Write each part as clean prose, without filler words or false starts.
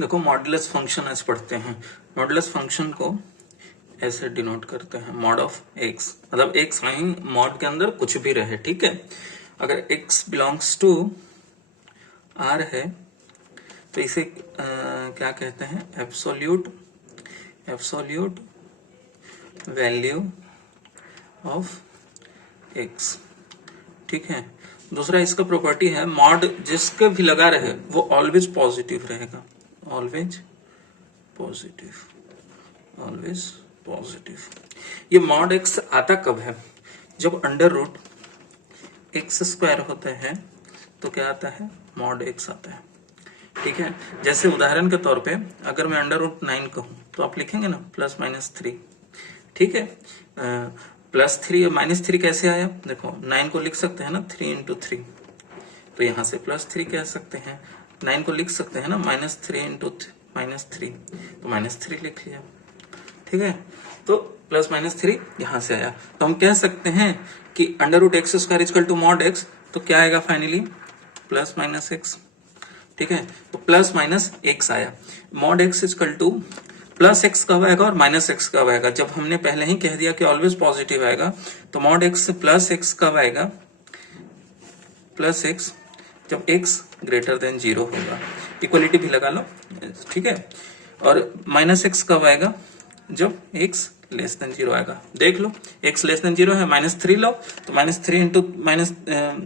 देखो modulus function ऐसे पढ़ते हैं, मॉडुलस फंक्शन को ऐसे डिनोट करते हैं मॉड ऑफ एक्स, मतलब एक्स नहीं मॉड के अंदर कुछ भी रहे, ठीक है। अगर एक्स बिलोंग्स टू आर है तो इसे क्या कहते हैं, एब्सोल्यूट वैल्यू ऑफ एक्स, ठीक है। दूसरा इसका प्रॉपर्टी है मॉड जिसके भी लगा रहे वो ऑलवेज पॉजिटिव रहेगा, ऑलवेज पॉजिटिव। ये मॉड एक्स आता कब है, जब अंडर रूट एक्स स्क्वायर होता है तो क्या आता है, मॉड एक्स आता है, ठीक है। जैसे उदाहरण के तौर पे अगर मैं अंडर रूट 9 कहूं तो आप लिखेंगे ना +-3, ठीक है। +3 और -3 कैसे आया, देखो 9 को लिख सकते हैं ना 3 × 3, तो यहां से +3 कह सकते हैं, 9 को लिख सकते हैं ना -3 × -3, तो -3 लिख लिया, ठीक है। तो +-3 यहां से आया, तो हम कह सकते हैं कि under root x square equal to mod x, तो क्या आएगा फाइनली +-x, ठीक है। तो +-x आया, mod x equal to +x कब आएगा और -x कब आएगा, जब हमने पहले ही कह दिया कि ऑलवेज पॉजिटिव आएगा, तो मॉड एक्स +x कब आएगा, +x जब x ग्रेटर देन 0 होगा, इक्वलिटी भी लगा लो, ठीक है। और -x कब आएगा, जब x लेस देन 0 आएगा, देख लो x लेस देन 0 है, -3 लो तो -3 इंटू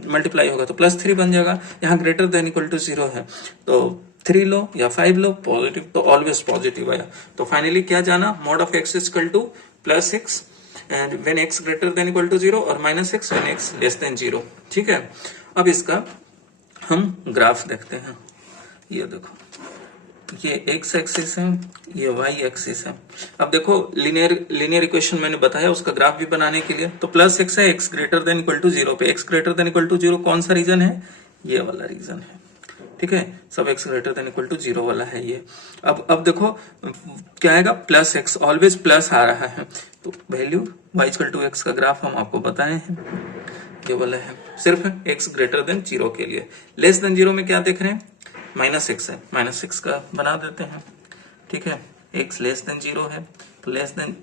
मल्टीप्लाई होगा तो +3 बन जाएगा, यहाँ ग्रेटर देन इक्वल टू 0 है तो 3 लो या 5 लो, पॉजिटिव तो ऑलवेज पॉजिटिव आया। तो फाइनली क्या जाना, mod of x equal to +x and when x greater than equal to 0 और -x when x less than 0, ठीक है। अब इसका हम ग्राफ देखते हैं, ये देखो ये x एक्सिस है, ये y एक्सिस है। अब देखो लीनियर इक्वेशन मैंने बताया उसका ग्राफ भी बनाने के लिए, तो +x है x greater than equal to 0 पे, x greater than equal to 0 कौन सा रीजन है, ये वाला रीजन है, ठीक है। सब x greater than equal to 0 वाला है ये। अब देखो क्या आएगा, +x, ऑलवेज प्लस आ रहा है, तो value y equal to x का ग्राफ हम आपको बताए हैं, ये वाला है, सिर्फ x ग्रेटर देन 0 के लिए। लेस देन 0 में क्या देख रहे हैं, -x है, -x का बना देते हैं, ठीक है। x लेस देन 0 है तो लेस देन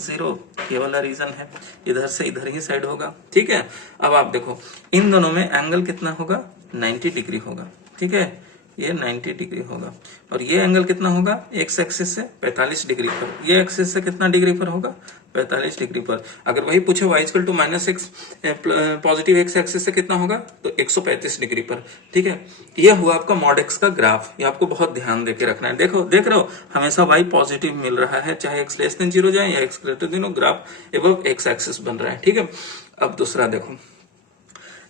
0 ये वाला रीजन है, इधर से इधर ही साइड होगा, ठीक है। अब आप देखो इन दोनों में एंगल कितना होगा, 90 डिग्री होगा, ठीक है, ये 90 डिग्री होगा, और ये एंगल कितना होगा, x एक्सिस से 45 डिग्री पर, ये एक्सिस से कितना डिग्री पर होगा, 45 डिग्री पर। अगर वही पूछे y equal to -x positive x axis से कितना होगा, तो 135 डिग्री पर, ठीक है। ये हुआ आपका मॉड x का ग्राफ, ये आपको बहुत ध्यान देके रखना है। देखो देख रहे हो हमेशा y पॉजिटिव मिल रहा है, चाहे x लेस देन 0 जाए या x greater then, graph above x axis बन रहा है, ठीक है। अब दूसरा देखो,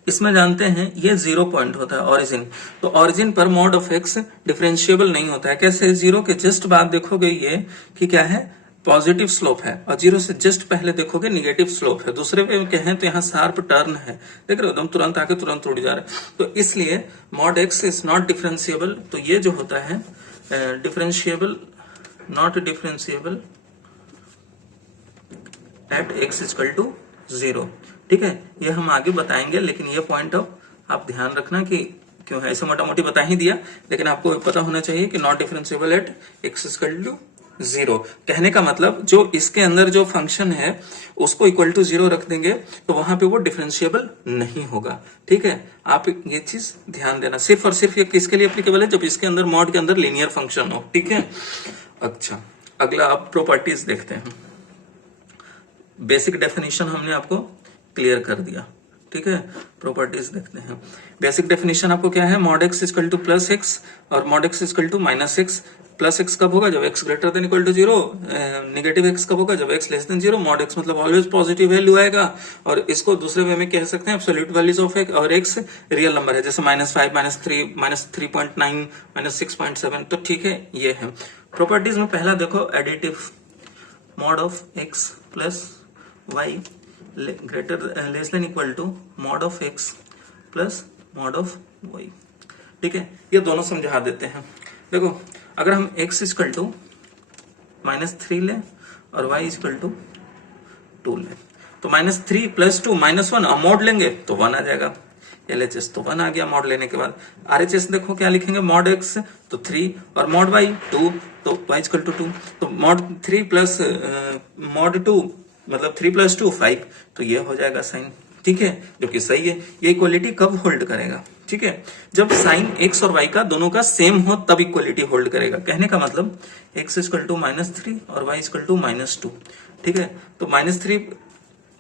इसमें जानते हैं ये 0 पॉइंट होता है ओरिजिन, तो ओरिजिन पर मॉड ऑफ एक्स डिफरेंशिएबल नहीं होता है। कैसे, 0 के जस्ट बाद देखोगे ये कि क्या है, पॉजिटिव स्लोप है, और 0 से जस्ट पहले देखोगे निगेटिव स्लोप है। दूसरे वे में कहें तो यहाँ शार्प टर्न है, देख रहे हो एकदम तुरंत आके तुरंत उड़ जा रहा है, तो इसलिए mod x is not differentiable. तो ये जो होता है differentiable, not differentiable at x equal to 0, ठीक है। ये हम आगे बताएंगे, लेकिन ये पॉइंट आप ध्यान रखना कि क्यों है, ऐसे मोटा मोटी बता ही दिया, लेकिन आपको पता होना चाहिए कि not differentiable at x equal to 0। कहने का मतलब जो इसके अंदर जो फंक्शन है उसको इक्वल टू 0 रख देंगे तो वहां पे वो डिफरेंशिएबल नहीं होगा, ठीक है। आप ये चीज ध्यान देना, सिर्फ और सिर्फ ये किसके लिए एप्लीकेबल है, जब इसके अंदर मॉड के अंदर लीनियर फंक्शन हो, ठीक है। अच्छा, अगला आप प्रॉपर्टीज देखते हैं। बेसिक डेफिनेशन हमने आपको क्लियर कर दिया, ठीक है। प्रॉपर्टीज देखते हैं। बेसिक डेफिनेशन आपको क्या है, mod x equal to +x और mod x equal to -x। +x कब होगा, जब x greater than equal to 0, negative x कब होगा, जब x less than 0। Mod x मतलब ऑलवेज पॉजिटिव वैल्यू आएगा, और इसको दूसरे वे में कह सकते हैं एब्सोल्यूट वैल्यूज ऑफ x, और x रियल नंबर है, जैसे -5, -3, -3.9, -6.7, तो ठीक है, ये है। प्रॉपर्टीज में पहला देखो additive, mod of x plus y greater less than equal to mod of x plus mod of y, ठीक है। ये दोनों समझा देते हैं। देखो अगर हम x इक्वल टू -3 ले और y इक्वल टू 2 ले, तो -3 + 2 -1 मॉड लेंगे तो 1 आ जाएगा। LHS तो 1 आ गया मॉड लेने के बाद। RHS देखो क्या लिखेंगे, मॉड x तो 3 और मॉड y 2, तो y इक्वल टू 2, तो मॉड 3 प्लस मॉड 2 मतलब 3 + 2 5, तो ये हो जाएगा साइन, ठीक है, जो कि सही है। ये इक्वलिटी कब होल्ड करेगा, ठीक है, जब साइन x और y का दोनों का सेम हो तब इक्वलिटी होल्ड करेगा। कहने का मतलब x इक्वल टू -3 और y इक्वल टू -2, ठीक है, तो -3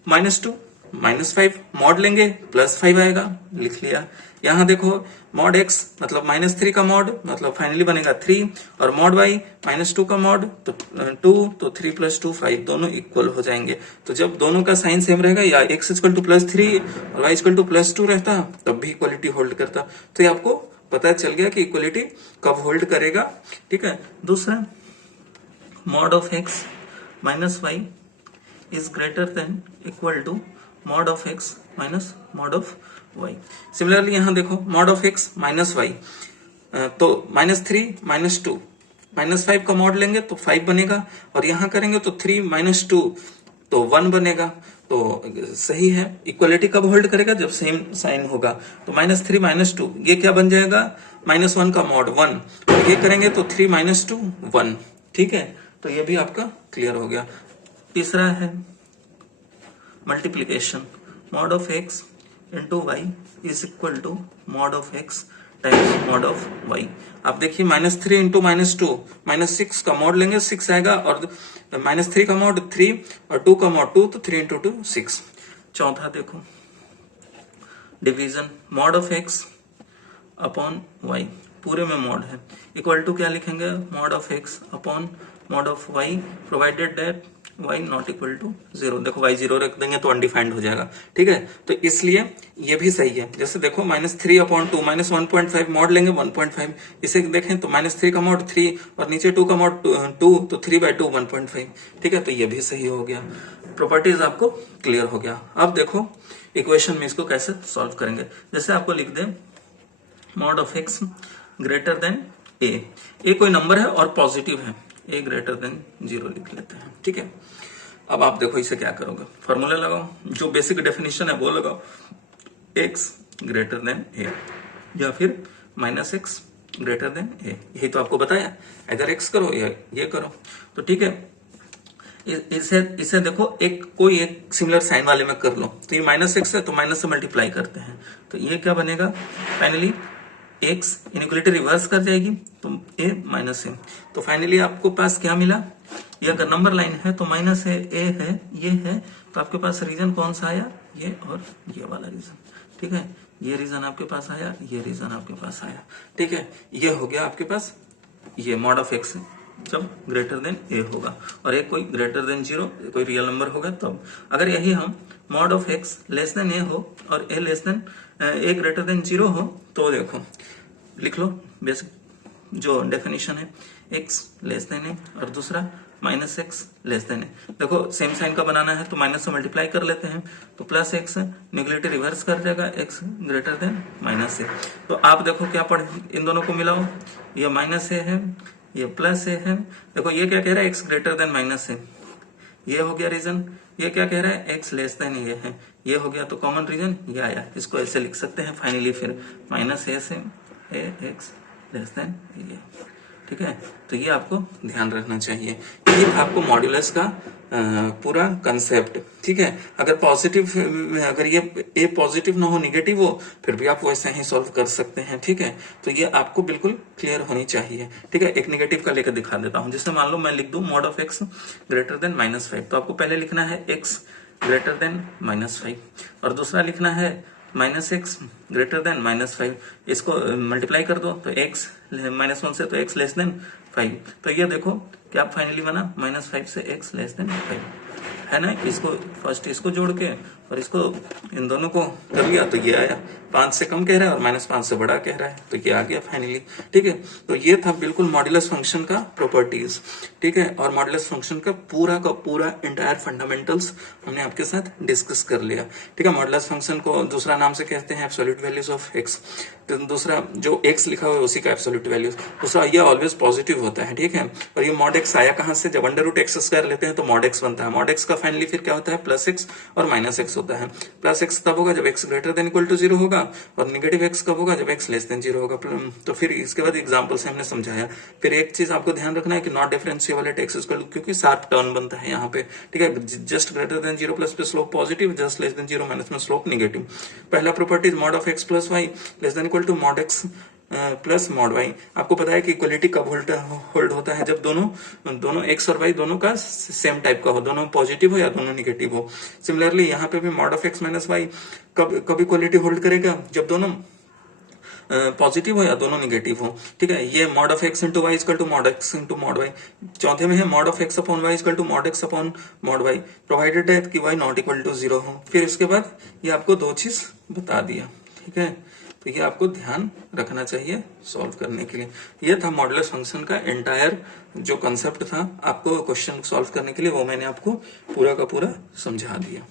-2 -5 मॉड लेंगे +5 आएगा, लिख लिया। यहाँ देखो मॉड x मतलब -3 का मॉड मतलब फाइनली बनेगा 3 और मॉड y -2 का मॉड तो 2, तो 3 + 2 5, दोनों इक्वल हो जाएंगे। तो जब दोनों का साइन सेम रहेगा या x इक्वल टू +3 और y इक्वल टू +2 रहता तब भी इक्वलिटी होल्ड करता। तो ये आपको पता चल गया कि इक्वलिटी कब होल्ड करेगा, ठीक है। दूसरा, mod of x minus y is greater than equal to mod of x minus mod of y। Similarly यहां देखो mod of x minus y, तो -3 -2 -5 का मॉड लेंगे तो 5 बनेगा और यहां करेंगे तो 3 - 2 तो 1 बनेगा। तो सही है, इक्वलिटी कब होल्ड करेगा, जब सेम साइन होगा। तो -3 -2 ये क्या बन जाएगा, -1 का मॉड 1, और ये करेंगे तो 3 - 2 1, ठीक है। तो ये भी आपका क्लियर हो गया। तीसरा है multiplication, mod of x into y is equal to mod of x times mod of y। आप देखिए -3 इंटू -2 -6 का मॉड लेंगे 6 आएगा, और -3 का मॉड 3 और 2 का मॉड 2, तो 3 इंटू 2 6। चौथा देखो division, mod of x upon y, पूरे में मॉड है, इक्वल टू क्या लिखेंगे, mod of x upon mod of y provided that y not equal to 0। देखो y 0 रख देंगे तो अनडिफाइंड हो जाएगा, ठीक है। तो इसलिए ये भी सही है। जैसे देखो -3/2 -1.5 मॉड लेंगे 1.5, इसे देखें तो -3 का मॉड 3 और नीचे 2 का मॉड 2, तो 3/2 1.5, ठीक है। तो ये भी सही हो गया, प्रॉपर्टीज आपको क्लियर हो गया। अब देखो इक्वेशन में इसको कैसे सॉल्व करेंगे। जैसे आपको लिख दे mod of x greater than a कोई नंबर है और पॉजिटिव है, a ग्रेटर देन 0 लिख लेते हैं, ठीक है। अब आप देखो इसे क्या करोगे, फॉर्मूला लगाओ, जो बेसिक डेफिनेशन है वो लगाओ, x ग्रेटर देन a या फिर -x ग्रेटर देन a, यही तो आपको बताया, इधर x करो या ये करो, तो ठीक है। इसे देखो कोई एक सिमिलर साइन वाले में कर लो, तो ये -x है तो माइनस से मल्टीप्लाई करते हैं, तो ये क्या बनेगा, फाइनली x इनइक्वालिटी रिवर्स कर जाएगी तो a -a, तो फाइनली आपको पास क्या मिला, ये अगर नंबर लाइन है तो -a है, ये है, तो आपके पास रीजन कौन सा आया, ये और ये वाला रीजन, ठीक है। ये रीजन आपके पास आया, ये रीजन आपके पास आया, ठीक है। ये हो गया आपके पास ये मॉड ऑफ x जब ग्रेटर देन a होगा, और एक कोई ग्रेटर देन 0 कोई रियल नंबर होगा तब। अगर यही हम mod of x less then a हो और a less than a greater than 0 हो, तो देखो लिख लो बेसिक जो डेफिनेशन है, x लेस देन a और दूसरा -x लेस देन a। देखो सेम साइन का बनाना है तो माइनस से मल्टीप्लाई कर लेते हैं, तो +x निगेटिव रिवर्स कर जाएगा, x ग्रेटर देन -a। तो आप देखो क्या पढ़े, इन दोनों को मिलाओ, ये -a है, ये +a है। देखो ये क्या कह रहा है, x ग्रेटर देन -a, ये हो गया रीजन। ये क्या कह रहा है, x लेस देन ये है, ये हो गया, तो कॉमन रीजन ये आया। इसको ऐसे लिख सकते हैं फाइनली फिर -a से a x लेस देन ये, ठीक है। तो ये आपको ध्यान रखना चाहिए, ये आपको मॉड्यूलस का पूरा कंसेप्ट, ठीक है। अगर पॉजिटिव, अगर ये a पॉजिटिव ना हो निगेटिव हो, फिर भी आप वैसे ही सॉल्व कर सकते हैं, ठीक है। तो ये आपको बिल्कुल क्लियर होनी चाहिए, ठीक है। एक निगेटिव का लेकर दिखा देता हूं, जैसे मान लो मैं लिख दूं mod of x greater then -5, तो आपको पहले लिखना है x ग्रेटर देन -5 और दूसरा लिखना है -x ग्रेटर देन -5। इसको मल्टीप्लाई कर दो तो x -1 से तो x लेस देन 5, तो ये देखो क्या फाइनली बना, -5 से x लेस देन 5, है ना। इसको फर्स्ट इसको जोड़ के और इसको इन दोनों को कर लिया तो ये आया, 5 से कम कह रहा है और -5 से बड़ा कह रहा है, तो ये आ गया फाइनली, ठीक है। तो ये था बिल्कुल मॉड्यूलस फंक्शन का प्रॉपर्टीज, ठीक है। और मॉड्यूलस फंक्शन का पूरा इंटायर फंडामेंटल्स हमने आपके साथ डिस्कस कर लिया, ठीक है। मॉड्यूलस फंक्शन को दूसरा नाम से कहते हैं absolute absolute values of x. दूसरा जो एक्स लिखा हुआ है उसी का एब्सोल्यूट वैल्यूज। दूसरा ये ऑलवेज पॉजिटिव होता है, ठीक है। और ये मॉड एक्स आया कहां से, जब अंडर रूट एक्स स्क्वायर लेते हैं तो मॉड एक्स बनता है। मॉड एक्स का फाइनली फिर क्या होता है, प्लस एक्स और माइनस एक्स होता है। प्लस एक्स तब होगा जब x greater than equal to 0 होगा, और नेगेटिव एक्स कब होगा, जब एक्स लेस देन 0 होगा। तो फिर इसके बाद एग्जाम्पल से हमने समझाया। फिर एक चीज आपको ध्यान रखना है कि not differentiable at x equal to, क्योंकि शार्प टर्न बनता है यहाँ पे, ठीक है। जस्ट ग्रेटर देन 0 प्लस पे slope positive, just less than 0 minus में स्लोप नेगेटिव। पहला property mod of x plus y less than equal to mod x plus mod y. आपको पता है कि इक्वलिटी कब होल्ड होता है, जब दोनों एक्स और वाई दोनों का सेम टाइप का हो, दोनों पॉजिटिव हो या दोनों निगेटिव हो। सिमिलरली यहाँ पे भी mod of x minus y कब इक्वलिटी होल्ड करेगा, जब दोनों पॉजिटिव हो या दोनों निगेटिव हो, ठीक है। ये mod of x into y equal to mod x into mod y. चौथे में है mod of x upon y equal to mod x upon mod y, provided है कि वाई नॉट इक्वल टू 0 हो। फिर इसके बाद ये आपको दो चीज बता दिया, ठीक है। तो ये आपको ध्यान रखना चाहिए सॉल्व करने के लिए। ये था मॉडुलस फंक्शन का एंटायर जो कंसेप्ट था आपको क्वेश्चन सॉल्व करने के लिए, वो मैंने आपको पूरा का पूरा समझा दिया।